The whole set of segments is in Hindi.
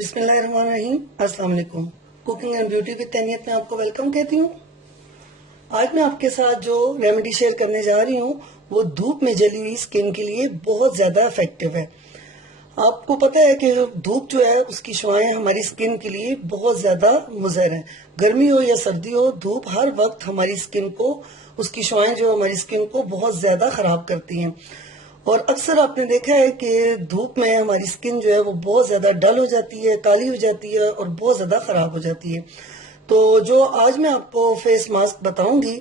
बिस्मिल्लाहिर्रहमानिर्रहीम। अस्सलाम वालेकुम। कुकिंग एंड ब्यूटी विद तैनियत में आपको वेलकम कहती हूँ। आज मैं आपके साथ जो रेमेडी शेयर करने जा रही हूँ वो धूप में जली हुई स्किन के लिए बहुत ज्यादा इफेक्टिव है। आपको पता है कि धूप जो है उसकी शुआएं हमारी स्किन के लिए बहुत ज्यादा मुज़र है। गर्मी हो या सर्दी हो, धूप हर वक्त हमारी स्किन को, उसकी शुआएं जो हमारी स्किन को बहुत ज्यादा खराब करती हैं। और अक्सर आपने देखा है कि धूप में हमारी स्किन जो है वो बहुत ज्यादा डल हो जाती है, काली हो जाती है और बहुत ज्यादा खराब हो जाती है। तो जो आज मैं आपको फेस मास्क बताऊंगी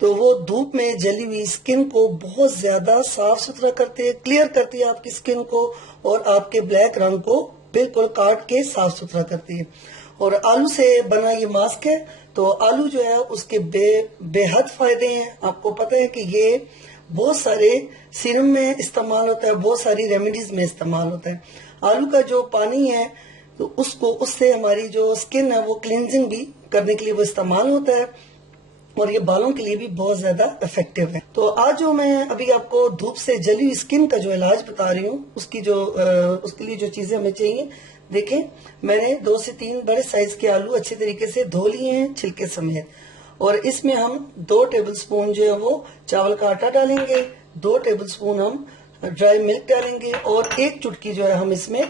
तो वो धूप में जली हुई स्किन को बहुत ज्यादा साफ सुथरा करती है, क्लियर करती है आपकी स्किन को और आपके ब्लैक रंग को बिल्कुल काट के साफ सुथरा करती है। और आलू से बना ये मास्क है। तो आलू जो है उसके बेहद फायदे हैं। आपको पता है कि ये बहुत सारे सीरम में इस्तेमाल होता है, बहुत सारी रेमेडीज में इस्तेमाल होता है। आलू का जो पानी है तो उससे हमारी जो स्किन है वो क्लींजिंग भी करने के लिए वो इस्तेमाल होता है और ये बालों के लिए भी बहुत ज्यादा इफेक्टिव है। तो आज जो मैं अभी आपको धूप से जली हुई स्किन का जो इलाज बता रही हूँ उसके लिए जो चीजें हमें चाहिए, देखें मैंने 2 से 3 बड़े साइज के आलू अच्छे तरीके से धो लिए हैं छिलके समेत। और इसमें हम 2 टेबलस्पून जो है वो चावल का आटा डालेंगे, 2 टेबलस्पून हम ड्राई मिल्क डालेंगे और 1 चुटकी जो है हम इसमें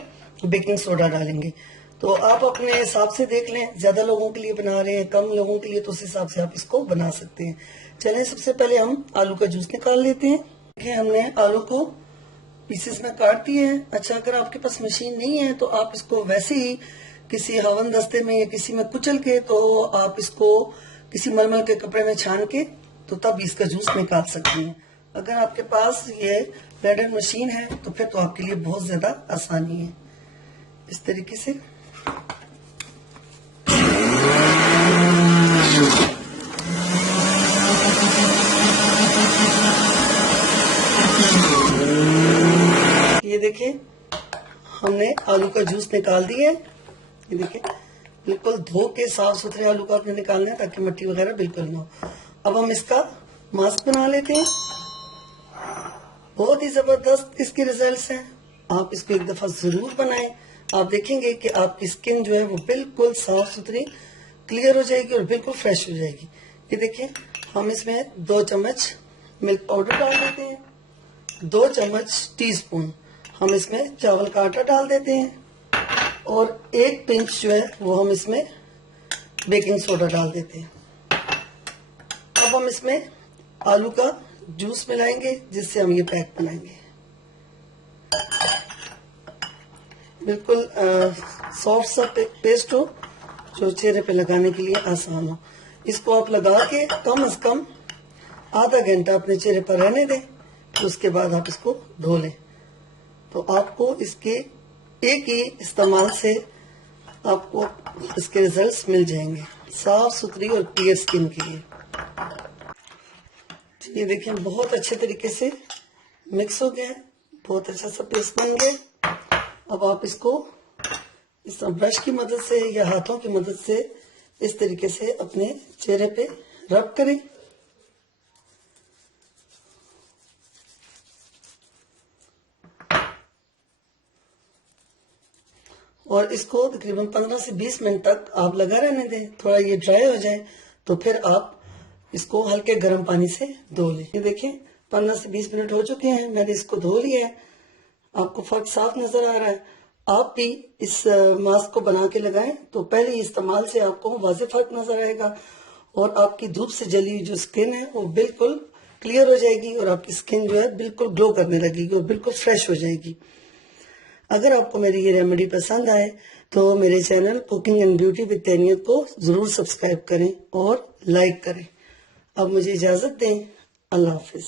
बेकिंग सोडा डालेंगे। तो आप अपने हिसाब से देख लें, ज्यादा लोगों के लिए बना रहे हैं, कम लोगों के लिए, तो उस हिसाब से आप इसको बना सकते हैं। चलें सबसे पहले हम आलू का जूस निकाल लेते हैं। देखिए हमने आलू को पीसेस में काट दिए हैं। अच्छा, अगर आपके पास मशीन नहीं है तो आप इसको वैसे ही किसी हवन दस्ते में या किसी में कुचल के तो आप इसको किसी मलमल के कपड़े में छान के तो तब इसका जूस निकाल सकते हैं। अगर आपके पास ये ब्लेंडर मशीन है तो फिर तो आपके लिए बहुत ज्यादा आसानी है। इस तरीके से ये देखिए हमने आलू का जूस निकाल दिया है। ये देखिए बिल्कुल धो के साफ सुथरे आलू को आपने निकालना है ताकि मिट्टी वगैरह बिल्कुल ना हो। अब हम इसका मास्क बना लेते हैं। बहुत ही जबरदस्त इसके रिजल्ट्स हैं। आप इसको एक दफा जरूर बनाएं। आप देखेंगे कि आपकी स्किन जो है वो बिल्कुल साफ सुथरी क्लियर हो जाएगी और बिल्कुल फ्रेश हो जाएगी। ये देखिए हम इसमें 2 चम्मच मिल्क पाउडर डाल देते हैं, 2 चम्मच टीस्पून हम इसमें चावल का आटा डाल देते हैं और 1 पिंच जो है वो हम इसमें बेकिंग सोडा डाल देते हैं। अब हम इसमें आलू का जूस मिलाएंगे जिससे हम ये पैक बनाएंगे। बिल्कुल सॉफ्ट सा पेस्ट हो जो चेहरे पे लगाने के लिए आसान हो। इसको आप लगा के कम से कम आधा घंटा अपने चेहरे पर रहने दें, तो उसके बाद आप इसको धो लें। तो आपको इसके एक ही इस्तेमाल से आपको इसके रिजल्ट्स मिल जाएंगे साफ सुथरी और क्लियर स्किन के लिए। ये देखिए बहुत अच्छे तरीके से मिक्स हो गया है, बहुत अच्छा सा पेस्ट बन गया। अब आप इसको इस ब्रश की मदद से या हाथों की मदद से इस तरीके से अपने चेहरे पे रब करें। और इसको तकरीबन 15 से 20 मिनट तक आप लगा रहने दें। थोड़ा ये ड्राई हो जाए तो फिर आप इसको हल्के गर्म पानी से धो लें। ये देखिए 15 से 20 मिनट हो चुके हैं, मैंने इसको धो लिया है। आपको फर्क साफ नजर आ रहा है। आप भी इस मास्क को बना के लगाएं तो पहले इस्तेमाल से आपको वाज़ेह फर्क नजर आएगा और आपकी धूप से जली हुई जो स्किन है वो बिल्कुल क्लियर हो जाएगी और आपकी स्किन जो है बिल्कुल ग्लो करने लगेगी और बिल्कुल फ्रेश हो जाएगी। अगर आपको मेरी ये रेमेडी पसंद आए तो मेरे channel cooking and beauty with Tainiyat को जरूर सब्सक्राइब करें और लाइक करें। अब मुझे इजाजत दें। अल्लाह हाफिज।